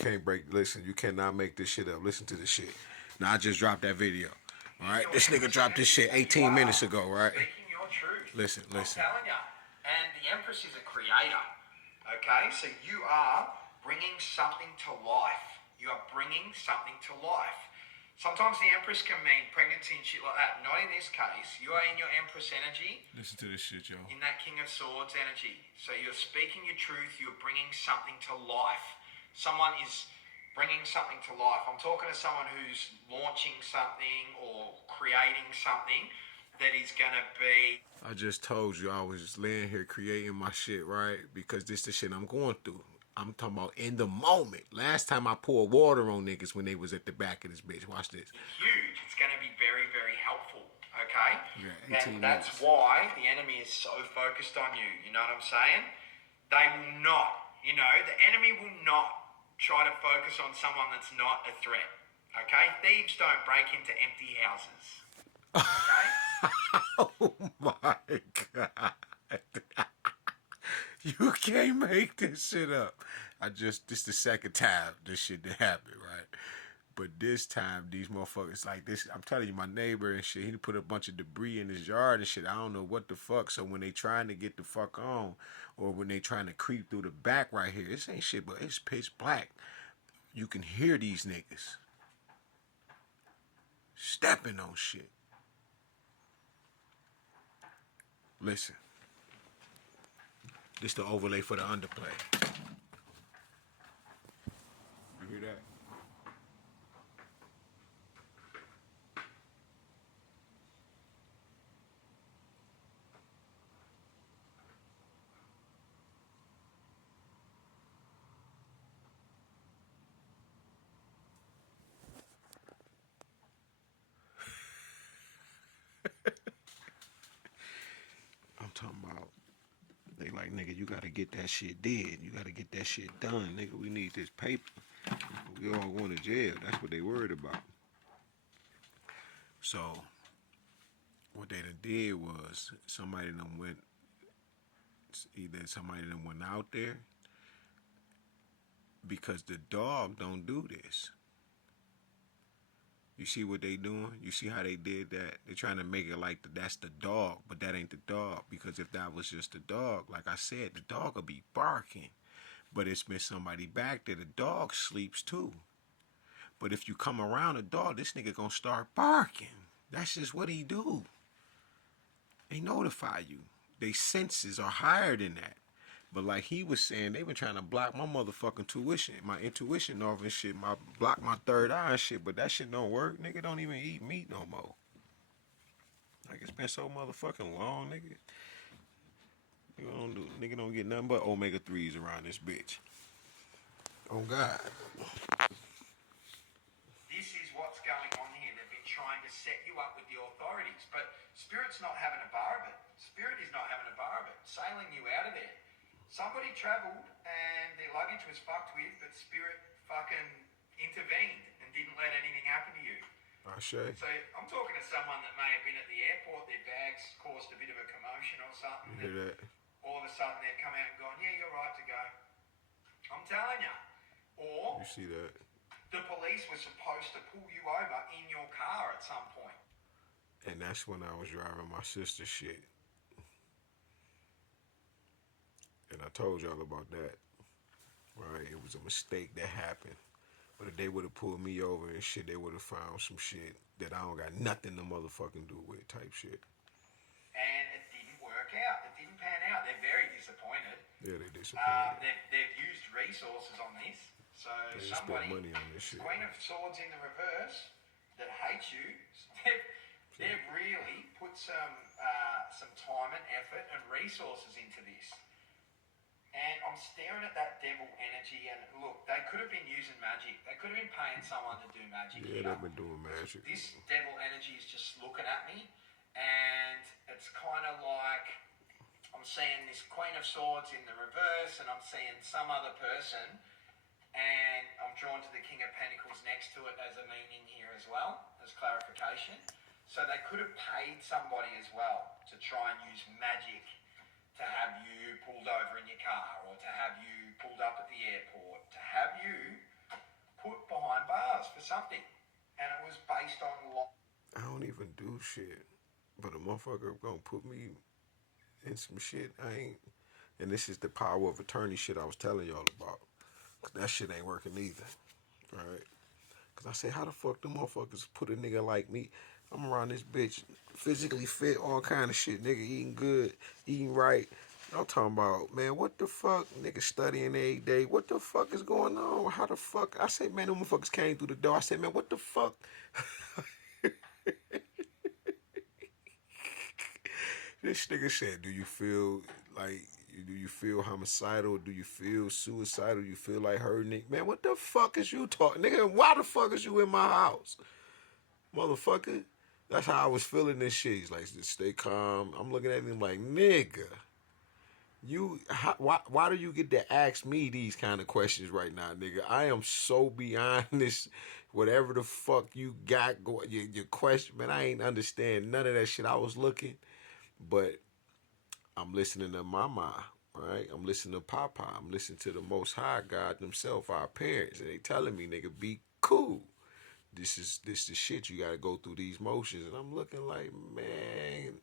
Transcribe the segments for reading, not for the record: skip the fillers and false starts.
can't break. Listen, you cannot make this shit up. Listen to this shit. Now I just dropped that video. All right, this nigga dropped this shit 18 minutes ago, right? Speaking your truth. Listen. I'm telling you. And the Empress is a creator. Okay, so you are bringing something to life. You are bringing something to life. Sometimes the Empress can mean pregnancy and shit like that. Not in this case. You are in your Empress energy. Listen to this shit, y'all. In that King of Swords energy. So you're speaking your truth. You're bringing something to life. Someone is bringing something to life. I'm talking to someone who's launching something or creating something that is going to be... I just told you I was just laying here creating my shit, right? Because this the shit I'm going through. I'm talking about in the moment. Last time I poured water on niggas when they was at the back of this bitch. Watch this. Huge. It's going to be very, very helpful. Okay? Yeah, and that's why the enemy is so focused on you. You know what I'm saying? They will not, the enemy will not try to focus on someone that's not a threat. Okay? Thieves don't break into empty houses. Okay? Oh my God. You can't make this shit up. This the second time this shit did happen, right? But this time, these motherfuckers, like this, I'm telling you, my neighbor and shit, he put a bunch of debris in his yard and shit. I don't know what the fuck. So when they trying to get the fuck on, or when they trying to creep through the back right here, this ain't shit, but it's pitch black. You can hear these niggas stepping on shit. Listen. This the overlay for the underplay. You hear that? I'm talking about, they like, nigga, you gotta get that shit dead. You gotta get that shit done, nigga. We need this paper. We all going to jail. That's what they worried about. So, what they done did was, either somebody done went out there, because the dog don't do this. You see what they doing? You see how they did that? They're trying to make it like that's the dog, but that ain't the dog. Because if that was just the dog, like I said, the dog will be barking. But it's been somebody back there. The dog sleeps too. But if you come around a dog, this nigga gonna start barking. That's just what he do. They notify you. They senses are higher than that. But like he was saying, they been trying to block my motherfucking tuition, my intuition off and shit, block my third eye and shit, but that shit don't work. Nigga don't even eat meat no more. Like it's been so motherfucking long, nigga. Nigga don't get nothing but omega-3s around this bitch. Oh God. This is what's going on here. They've been trying to set you up with the authorities, but Spirit's not having a bar of it. Spirit is not having a bar of it. Sailing you out of there. Somebody travelled and their luggage was fucked with, but Spirit fucking intervened and didn't let anything happen to you. So I'm talking to someone that may have been at the airport, their bags caused a bit of a commotion or something. You hear that? All of a sudden they've come out and gone, yeah, you're right to go. I'm telling you. Or you see that? The police were supposed to pull you over in your car at some point. And that's when I was driving my sister's shit. And I told y'all about that. Right? It was a mistake that happened. But if they would have pulled me over and shit, they would have found some shit that I don't got nothing to motherfucking do with type shit. And it didn't work out. It didn't pan out. They're very disappointed. Yeah, they're disappointed. They've used resources on this. So they somebody, spent money on this shit. Queen of Swords in the reverse, that hates you, they've really put some time and effort and resources into this. And I'm staring at that devil energy, and look, they could have been using magic. They could have been paying someone to do magic. Yeah, they've been doing magic. This devil energy is just looking at me, and it's kind of like I'm seeing this Queen of Swords in the reverse, and I'm seeing some other person, and I'm drawn to the King of Pentacles next to it as a meaning here as well, as clarification. So they could have paid somebody as well to try and use magic to have you pulled over in your car, or to have you pulled up at the airport, to have you do shit. But a motherfucker gonna put me in some shit I ain't. And this is the power of attorney shit I was telling y'all about. 'Cause that shit ain't working either. Right? Cause I said, how the fuck the motherfuckers put a nigga like me? I'm around this bitch, physically fit, all kind of shit, nigga, eating good, eating right. I'm talking about, man, what the fuck? Nigga studying every day. What the fuck is going on? How the fuck? I said, man, them motherfuckers came through the door. I said, man, what the fuck? This nigga said, do you feel homicidal? Do you feel suicidal? Do you feel like hurting it? Man, what the fuck is you talking? Nigga, why the fuck is you in my house? Motherfucker. That's how I was feeling this shit. He's like, just stay calm. I'm looking at him like, nigga, why do you get to ask me these kind of questions right now, nigga? I am so beyond this. Whatever the fuck you got going, your question, man, I ain't understand none of that shit. I was looking, but I'm listening to Mama, right? I'm listening to Papa. I'm listening to the Most High God themselves, our parents, and they telling me, nigga, be cool. This is shit. You gotta go through these motions, and I'm looking like, man,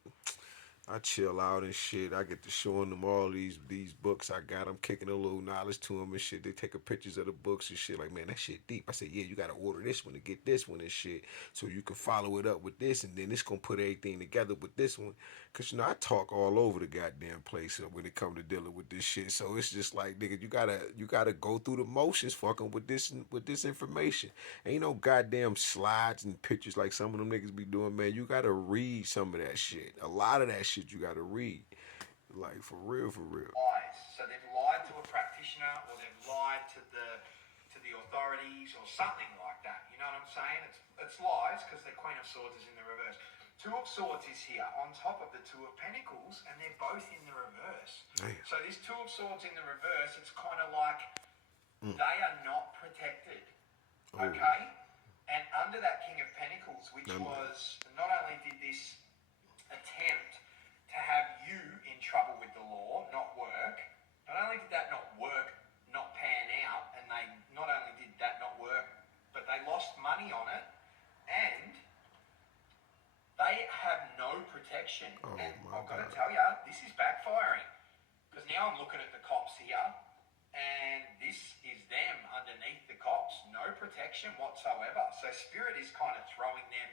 I chill out and shit. I get to showing them all these books I got. I'm kicking a little knowledge to them and shit. They taking pictures of the books and shit. Like, man, that shit deep. I said, yeah, you got to order this one to get this one and shit. So you can follow it up with this. And then it's going to put everything together with this one. Because, I talk all over the goddamn place when it comes to dealing with this shit. So it's just like, nigga, you gotta go through the motions fucking with this information. Ain't no goddamn slides and pictures like some of them niggas be doing, man. You got to read some of that shit. A lot of that shit you got to read. Like, for real, for real. Lies. So they've lied to a practitioner, or they've lied to the authorities, or something like that. You know what I'm saying? It's lies, because the Queen of Swords is in the reverse. Two of Swords is here on top of the Two of Pentacles, and they're both in the reverse. Damn. So this Two of Swords in the reverse, it's kind of like they are not protected. Oh. Okay? And under that King of Pentacles, which was, not only did this attempt to have you in trouble with the law, not work, not only did that not work, not pan out, and they not only did that not work, but they lost money on it, and they have no protection. Oh, and my I've got to God. tell you, this is backfiring. Because now I'm looking at the cops here, and this is them underneath the cops. No protection whatsoever. So Spirit is kind of throwing them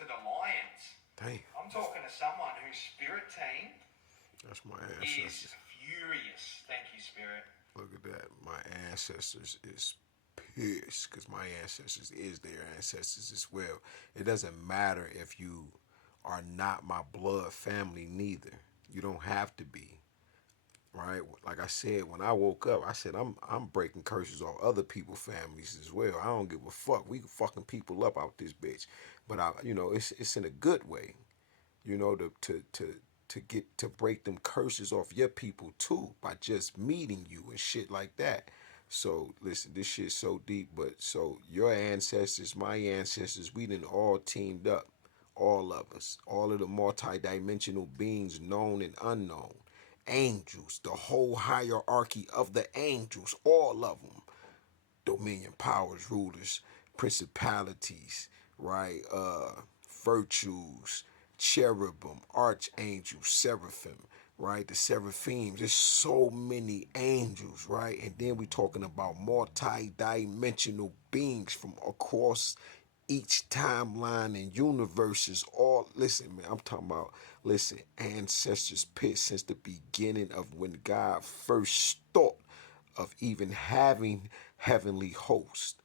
to the lions. Damn. I'm talking to someone whose Spirit team That's my is ancestors. furious. Thank you, Spirit. Look at that. My ancestors is pissed because my ancestors is their ancestors as well. It doesn't matter if you are not my blood family neither. You don't have to be. Right? Like I said, when I woke up, I said I'm breaking curses on other people's families as well. I don't give a fuck. We fucking people up out this bitch. But it's in a good way. To break them curses off your people too by just meeting you and shit like that. So listen, this shit's so deep, but so your ancestors, my ancestors, we done all teamed up. All of us, all of the multi-dimensional beings known and unknown. Angels, the whole hierarchy of the angels, all of them. Dominion, powers, rulers, principalities, right? Virtues, cherubim, archangels, seraphim, right? The seraphims. There's so many angels, right? And then we talking about multi-dimensional beings from across each timeline and universes. All listen, man. I'm talking about ancestors pit since the beginning of when God first thought of even having heavenly hosts.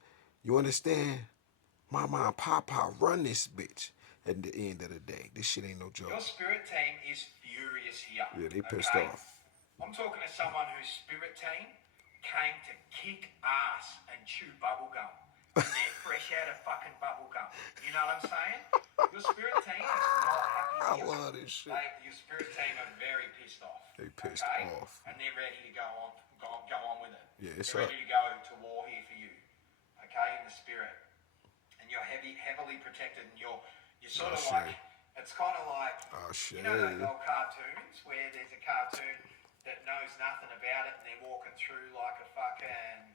You understand? Mama and Papa run this bitch at the end of the day. This shit ain't no joke. Your Spirit team is furious here. Yeah, they pissed off. I'm talking to someone whose Spirit team came to kick ass and chew bubblegum. And they're fresh out of fucking bubblegum. You know what I'm saying? Your Spirit team is not happy I here. love this shit. Your Spirit team are very pissed off. They pissed off. And they're ready to go on with it. Yeah, it's they're up. ready to go to war here for you. Okay, in the Spirit. And you're heavily protected, and you're sort of like, it's kind of like, you know those old cartoons where there's a cartoon that knows nothing about it and they're walking through like a fucking